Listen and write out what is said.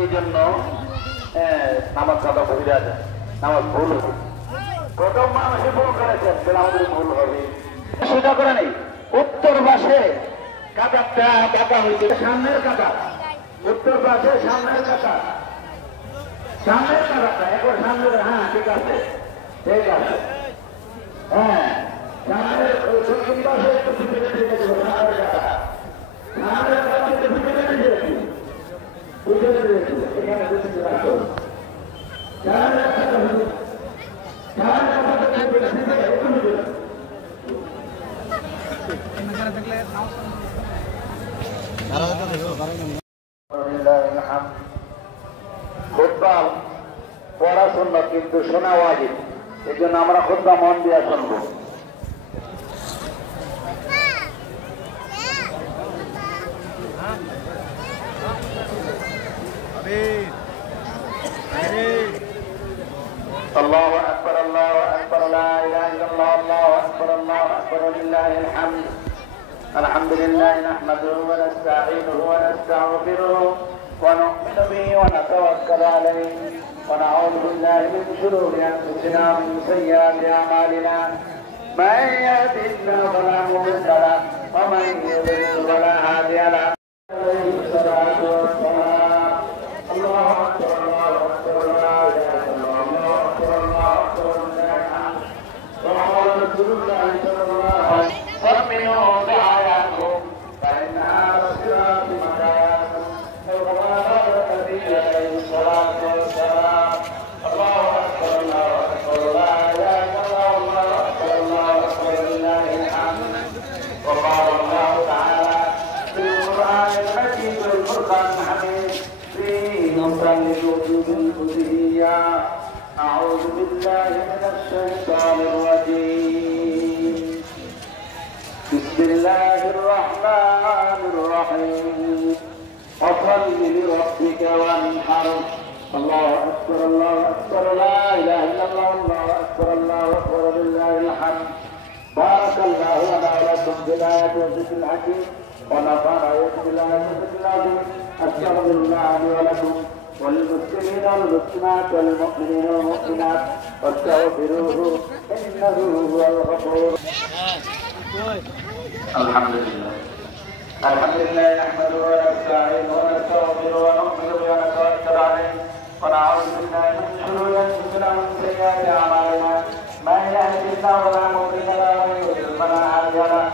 এই জন্য নামাজ কথা বহিরা যায়, নামাজ ভুল হবে। প্রথম মানুষে ভুল করেছেন, আমাদের ভুল হবে সেটা করে নেই। উত্তর পাশে কাতারটা কাটা হয়েছে, সামনের কাতার, উত্তর পাশে সামনের কাতার, সামনের কাতারটা একবার সামনের। হ্যাঁ ঠিক আছে, ঠিক আছে। হ্যাঁ সামনের দক্ষিণ পাশে একটু পিছনে রেখে দেবো, সামনের কাতার, সামনের কাতার একটু পিছনে রেখে দেবো, পিছনে রেখে দেবো, এখানে পিছনে রাখো। সামনের কাতার হলো, সামনের কাতারটা একটু পিছনে একটু পিছনে। খুতবা পড়া সুন্নাত কিন্তু শোনা ওয়াজিব, এই জন্য আমরা খুতবা মন দিয়ে শুনবো। الله أكبر الله أكبر لا إله إلا الله الله أكبر الله أكبر لله الحمد الحمد لله نحمده ونستعينه ونستغفره ونؤمن به ونتوكل عليه ونعوذ بالله من شرور أنفسنا ومن سيئات أعمالنا من يهده الله فلا مضل له ومن يضلل فلا هادي له عليه الصلاة والسلام الله أكبر الله أكبر لا إله إلا الله أكبر الله أكبر لله الحمد وقال رسول الله صلى الله عليه وسلم فمنوا دعاياكم فإنها رسلات مكانكم وقال النبي عليه الصلاة والسلام الله أكبر الله أكبر لا إله إلا الله الله أكبر الله أكبر لله الحمد وقال الله تعالى في القرآن المجيد والفرقان الحميد فيه نصرا للوجود القدسية أعوذ بالله من الشيطان الرجيم بسم الله الرحمن الرحيم وصل لربك وانحر الله أكبر الله أكبر لا إله إلا الله الله أكبر الله أكبر لله الحمد بارك الله لنا ولكم في الآيات والذكر الحكيم ونفعنا بكم بالآيات والذكر العظيم أستغفر الله لي ولكم وللمسلمين والمسلمات والمؤمنين والمؤمنات واستغفروه إنه هو الغفور. الحمد لله الحمد لله نحمده ونستعينه ونستغفره ونؤمن به ونتوكل عليه ونعوذ بالله من شرور أنفسنا ومن سيئات أعمالنا من يهده الله فلا مضل له ومن يضلل فلا هادي له